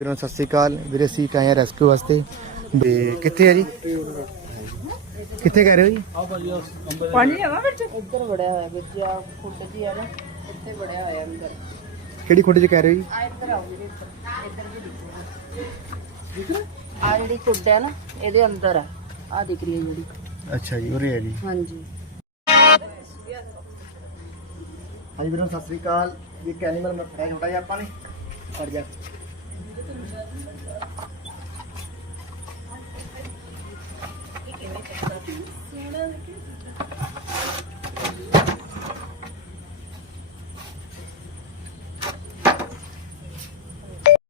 ਵੀਰੋ ਸਤਿ ਸ਼੍ਰੀ ਅਕਾਲ। ਵੀਰੇ ਅਸੀਂ ਇੱਕ ਆਏ ਆ ਰੈਸਕਿਊ ਵਾਸਤੇ। ਤੇ ਕਿੱਥੇ ਆ ਜੀ? ਕਿੱਥੇ ਕਹਿ ਰਹੇ ਹੋ ਜੀ? ਪਾਣੀ ਹੈਗਾ ਵਿੱਚ? ਇੱਧਰ ਵੜਿਆ ਹੋਇਆ ਵਿੱਚ ਆ ਫੁੱਟ ਜੀ ਆ ਨਾ ਇੱਥੇ ਵੜਿਆ ਹੋਇਆ ਅੰਦਰ। ਕਿਹੜੀ ਖੁੱਡ 'ਚ ਕਹਿ ਰਹੇ ਹੋ ਜੀ? ਆ ਇੱਧਰ ਆਓ ਵੀਰੇ ਇੱਧਰ। ਇੱਧਰ ਵੀ ਦਿਖੋ। ਆ ਜਿਹੜੀ ਕੁੱਡ ਹੈ ਨਾ ਇਹਦੇ ਅੰਦਰ ਆ। ਆ ਦਿਖ ਰਹੀ ਹੈ ਜਿਹੜੀ। ਅੱਛਾ ਜੀ ਉਰੇ ਹੈ ਜੀ। ਹਾਂਜੀ। ਹਾਂਜੀ ਵੀਰੋ ਸਤਿ ਸ਼੍ਰੀ ਅਕਾਲ। ਵੀ ਇੱਕ ਐਨੀਮਲ ਮੈਂ ਫੜਿਆ ਛੋਟਾ ਜਿਹਾ ਆਪਾਂ ਨੇ। ਫੜ ਜਾ।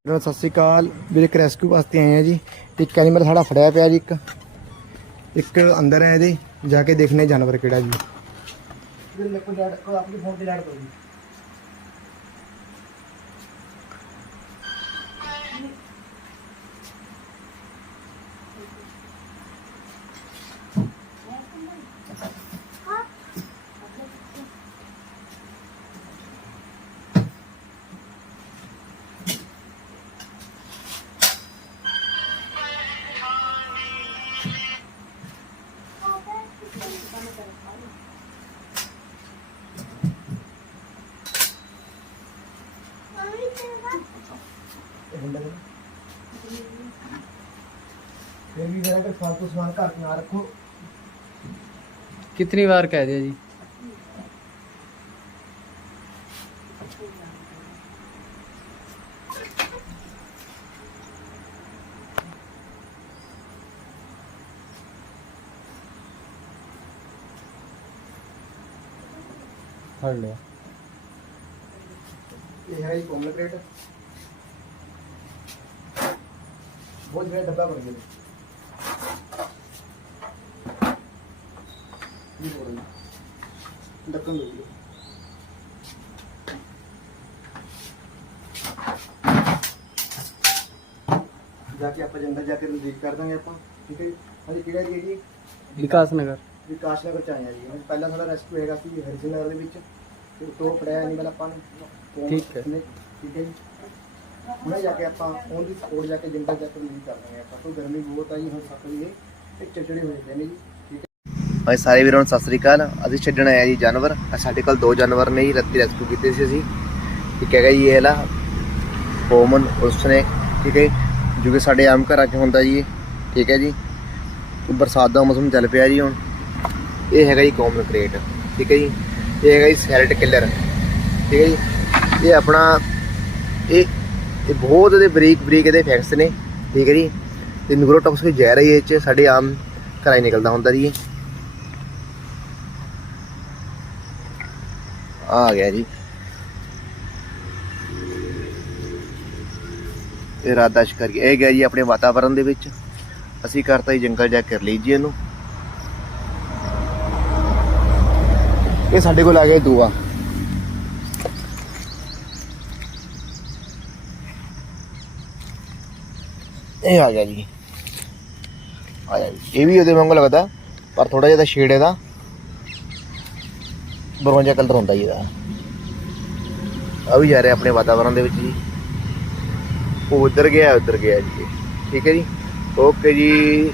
ਵੀਰੋ ਸਤਿ ਸ਼੍ਰੀ ਅਕਾਲ। ਵੀਰੇ ਇੱਕ ਰੈਸਕਿਊ ਵਾਸਤੇ ਆਏ ਆ ਜੀ। ਇੱਕ ਐਨੀਮਲ ਸਾਡਾ ਫੜਿਆ ਪਿਆ ਜੀ ਇੱਕ। ਇੱਕ ਅੰਦਰ ਹੈ ਇਹਦੇ। ਜਾ ਕੇ ਦੇਖਨੇ ਜਾਨਵਰ ਕਿਹੜਾ ਜੀ। ਵੀਰੇ ਮੇਰੇ ਕੋਲ ਡਾਟ ਕੋ ਆਪਣੇ ਫੋਨ ਤੇ ਡਾਟ ਦੋ ਜੀ कितनी बार कह दिया जी? पढ़ लिया ये है एक ओमलेट प्लेट बहुत बड़ा डब्बा बन गया ये बोल रही ढक्कन दो ये ਜਾਕੇ ਆਪਾਂ ਜੰਗਲ ਜਾ ਕੇ ਰਿਲੀਜ਼ ਕਰ ਦਾਂਗੇ ਆਪਾਂ ਠੀਕ ਹੈ ਜੀ ਹਾਂਜੀ ਕਿਹੜਾ ਏਰੀਆ ਜੀ विकास नगर ਵਿਕਾਸ ਨਗਰ ਚ ਆਏ ਆ ਜੀ। ਹੁਣ ਪਹਿਲਾਂ ਸਾਡਾ ਰੈਸਕਿਊ ਹੈਗਾ ਸੀ ਹਰਿਜਨ ਨਗਰ ਦੇ ਵਿੱਚ। ਤੇ ਉਤੋਂ ਪੜਿਆ ਐਨੀਮਲ ਆਪਾਂ ਨੇ। ਠੀਕ ਹੈ। ਠੀਕ ਹੈ ਜੀ। ਹੁਣੇ ਜਾ ਕੇ ਆਪਾਂ ਔਨ ਦੀ ਸਪੋਰਟ ਜਾ ਕੇ ਜੰਗਲ ਜਾ ਕੇ ਰਿਲੀਜ਼ ਕਰ ਦਾਂਗੇ ਆਪਾਂ ਤੋਂ ਗਰਮੀ ਬਹੁਤ ਆ ਜੀ ਹੁਣ ਸੱਤ ਵਜੇ। ਤੇ ਚਿੜਚਿੜੇ ਹੋ ਜਾਂਦੇ ਨੇ ਜੀ। ਠੀਕ ਭਾਈ ਸਾਰੇ ਵੀਰਾਂ ਨੂੰ ਸਤਿ ਸ੍ਰੀ ਅਕਾਲ। ਅਸੀਂ ਛੱਡਣ ਆਇਆ ਜੀ ਜਾਨਵਰ। ਸਾਡੇ ਕੋਲ ਦੋ ਜਾਨਵਰ ਨੇ ਜੀ ਰੱਤੀ ਰੈਸਕਿਊ ਕੀਤੇ ਸੀ ਅਸੀਂ। ਇੱਕ ਹੈਗਾ ਜੀ ਇਹ ਵਾਲਾ ਕੋਮਨ ਉਸਨੇ ਠੀਕ ਹੈ ਜੀ, ਕਿ ਸਾਡੇ ਆਮ ਘਰਾਂ 'ਚ ਹੁੰਦਾ ਜੀ ਠੀਕ ਹੈ ਜੀ। ਬਰਸਾਤ ਦਾ ਮੌਸਮ ਚੱਲ ਪਿਆ ਜੀ ਹੁਣ। ਇਹ ਹੈਗਾ ਜੀ ਕੋਮਨ ਕ੍ਰੇਟ ਠੀਕ ਹੈ ਜੀ? ਇਹ ਹੈਗਾ ਜੀ ਸੈਲਟ ਕਿਲਰ ਠੀਕ ਹੈ ਜੀ? ਇਹ ਆਪਣਾ, ਇਹ ਇਹ ਬਹੁਤ ਇਹਦੇ ਬਰੀਕ ਬਰੀਕ ਇਹਦੇ ਫੈਕਟਸ ਨੇ, ਠੀਕ ਹੈ ਜੀ? ਤੇ ਨਿਊਰੋਟੌਕਸ ਕੋਈ ਜ਼ਹਿਰ ਹੈ ਇਹ 'ਚ, ਸਾਡੇ ਆਮ ਘਰਾਂ ਹੀ ਨਿਕਲਦਾ ਹੁੰਦਾ ਜੀ ਆ ਗਿਆ ਜੀ। ਇਹ ਰਾਦਾ ਸ਼ਿਕਾਰ ਇਹ ਗਿਆ ਜੀ ਆਪਣੇ ਵਾਤਾਵਰਣ ਦੇ ਵਿੱਚ। ਅਸੀਂ ਕਰਤਾ ਜੀ ਜੰਗਲ ਜਾ ਕੇ ਕਰ ਲਈ ਜੀ ਇਹਨੂੰ। ਇਹ ਸਾਡੇ ਕੋਲ ਆ ਗਿਆ ਦੂਆ ਇਹ ਆ ਗਿਆ ਜੀ। ਆ ਗਿਆ ਜੀ। ਇਹ ਵੀ ਉਹਦੇ ਵਾਂਗੂ ਲੱਗਦਾ, ਪਰ ਥੋੜਾ ਜਿਹਾ ਸ਼ੇਡ ਇਹਦਾ। ਬਰੋਂਜਾ ਕਲਰ ਹੁੰਦਾ ਜੀ ਇਹਦਾ। ਆ ਵੀ ਜਾ ਰਿਹਾ ਆਪਣੇ ਵਾਤਾਵਰਣ ਦੇ ਵਿੱਚ ਜੀ। ਉਹ ਉਧਰ ਗਿਆ ਉਧਰ ਗਿਆ ਜੀ। ਠੀਕ ਹੈ ਜੀ। ਓਕੇ ਜੀ।